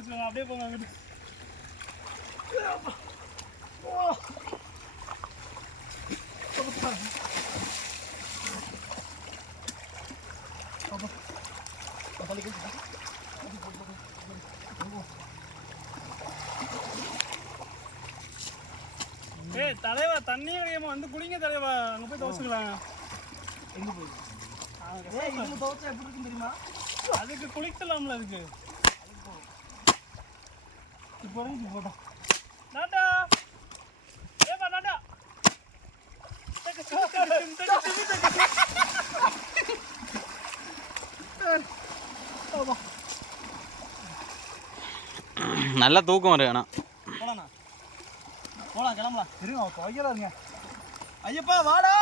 அடிச்சுவாங்க. அப்படியே போங்க அங்கிட்டு. ஏய் தலைவா, தண்ணி கிடையாம வந்து குடிங்க தலைவா. அங்க போய் துவச்சுக்கலாம். எங்க போய் இதுல துவச்சா எப்படி இருக்குன்னு தெரியுமா? அதுக்கு குளிக்கலாம்ல. அதுக்கு இப்போ போட்டோம். டாடா ஏப்பா டாடா. நல்லா தூக்கம் வரும். ஆனால் போலாண்ணா, போலாம், கிளம்பலாம். இருங்க, துவைக்கலாம் இருங்க. ஐயப்பா வாடா,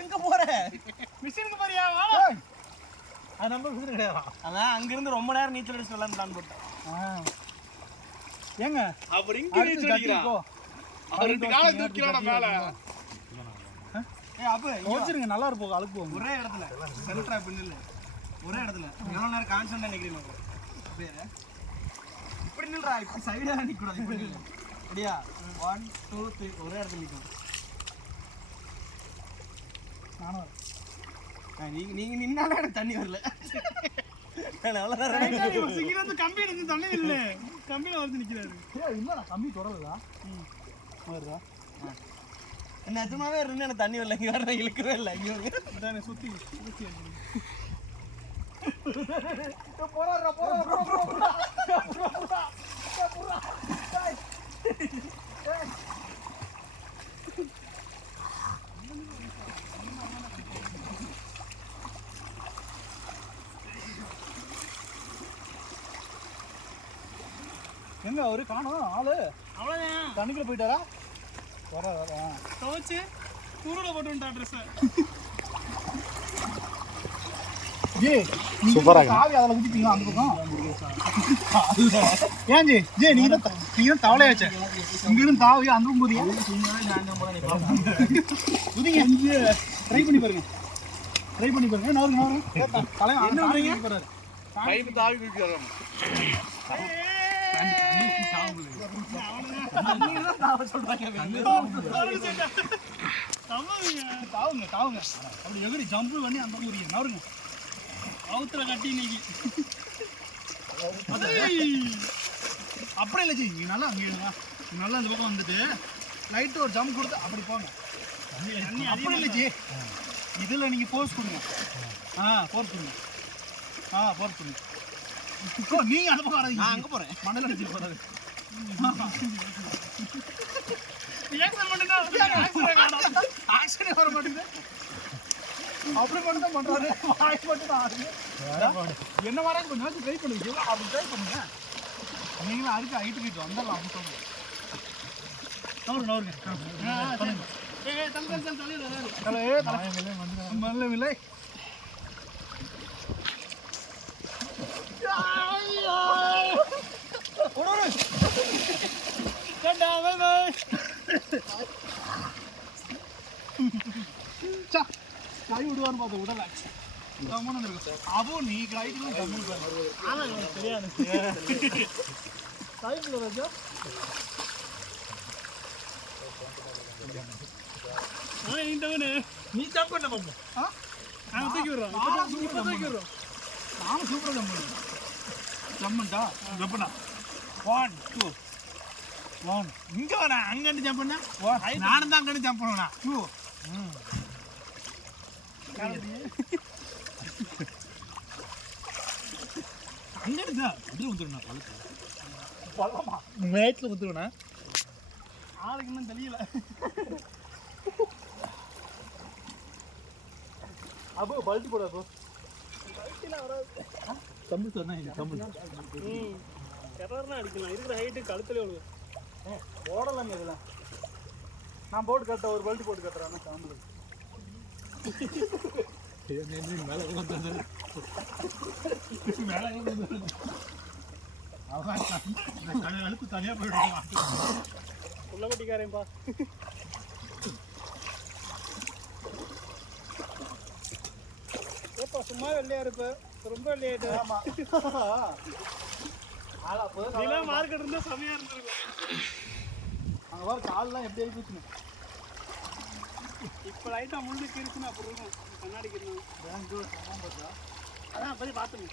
எங்க போற? மிஷினுக்கு போறியா? வாடா. அது நம்ம மிஷின் கிடையாது. அதான் அங்கிருந்து ரொம்ப நேரம் நீச்சல் அடிச்சு வரலான்னு பிளான் போட்டேன். ஏங்க அவர் இங்க நீச்சல் அடிக்கிறான். அவர் 2 காலை தூக்கிறானே மேல. ஏய் அப்ப யோசிச்சிருங்க, நல்லா இருப்போம். அழுக்கு போகும். ஒரே இடத்துல சென்ட்ரா பின்னல. ஒரே இடத்துல எவ்வளவு நேரம் கான்ஸ்டன்ட்டா நிக்கிறீங்க அப்படியே. இப்படி நில்றா, இப்படி சைடா நிக்க கூடாது. இப்படி நில்லு. அப்படியா? 1 2 3 ஒரே இடத்துல நிக்கணும். நானும் நீங்க நின்னாலே எனக்கு தண்ணி வரல. நான் அவ்வளவு நேரம் சிங்கில கம்பி எடுத்து தண்ணி இல்ல. கம்பியில வந்து நிக்கிறாரு. ஏய் இல்ல, நான் கம்பி தொடறதா? வருதா? நிஜமாவே இருந்து எனக்கு தண்ணி வரல. இங்க வர இழுக்கவே இல்லை. இங்க சுத்தி எங்க அவரு காணோம் ஆளு? அவ்வளவுதான், தண்ணிக்குள்ள போயிட்டாரா? துவைச்சு குருட போட்டு ட்ரெஸ். சூப்பரா காவி அதில் ஊற்றிட்டீங்களா அந்த பக்கம்? ஏன் ஜி நீங்க தான் தவளையாச்சே. இங்கிருந்து தாவி அந்த பக்கம் போறீங்க. ட்ரை பண்ணி பாருங்க. கைது தாவி குடிக்கிறாரு. தாவுங்க அப்படி எகிரி ஜம்பு பண்ணி அந்த ஊரிங்க நவருங்க. அவுத்துல கட்டி இன்னைக்கு அப்படி இல்லை ஜி. நீங்க நல்லா அங்கே நல்லா இந்த பக்கம் வந்துட்டு லைட்டு ஒரு ஜம்ப் கொடுத்து அப்படி போங்க. அப்படி இல்லை ஜி, இதில் நீங்கள் ஃபோர்ஸ் கொடுங்க. ஃபோர்ஸ் கொடுங்க. ஃபோர்ஸ் கொடுங்க. நீங்கள் அந்த பக்கம் வராது. அங்கே போகிறேன். மணல் அடிச்சு போகிறாரு. ஆக்ஷனே வர மாட்டேங்குது. அப்படி மட்டும் தான் பண்றாரு. வாய் மட்டும் தான் ஆடுது. என்ன வராது கொஞ்சம் ட்ரை பண்ணுங்க. அப்படி ட்ரை பண்ணுங்க. நீங்களும் அதுக்கு ஹைட்டு கிட்ட வந்துடலாம். அப்படி சொல்லுங்க. நவருங்க. மல்ல கை விடுவான்னு பார்த்த விடல. அப்போ நீ கைட்டு தெரியாது. ராஜா நீ ஜம்ப் பண்ண பார்ப்போம். நாங்கள் தூக்கி விடுறோம். தூக்கி விடுறோம். நானும் சூப்பராக ஜம்ப் பண்ணுவேன். ஜம்ப்டா ஜம்ப்டா 1 2 1 இங்க வேணா அங்கிட்டு ஜம்ப் பண்ணா நானும் தான் அங்கிட்டு ஜம்ப் பண்ணுவேண்ணா 2 அங்கிட்டு தான் அப்படியே வந்துடுண்ணா. பழமா மேட்ல வந்துடுவேண்ணா. ஆளுக்கு இன்னும் தெரியல. அப்போ பல்ட்டி போட போ. பல்ட்டிலாம் வராது. கம்பி சொன்னா கம்பி எறர்னா அடிக்கலாம். இருக்கிற ஹைட்டு கழுத்துல விழுது. ஓடலாம் இதெல்லாம். நான் போட்டு கட்ட ஒரு பல்ட்டி போட்டு கட்டுறேன். கம்பி மேலே அழுப்பு தனியாக போயிடுவாங்க. உள்ளவட்டிக்காரேப்பா. ஏப்பா சும்மா வெள்ளையா இருப்ப, ரொம்ப வெள்ளையாயிட்டு. ஆமா நிலா மார்க்கெட் இருந்தா செமையா இருந்திருக்கும். அங்க வர கால்லாம் எப்படி ஆயிடுச்சுன்னு இப்போ லைட்டா முள்ளு கிரிச்சுன்னு அப்படி இருக்கும் கண்ணாடி கிரிணும் அதான் போய் பார்த்துங்க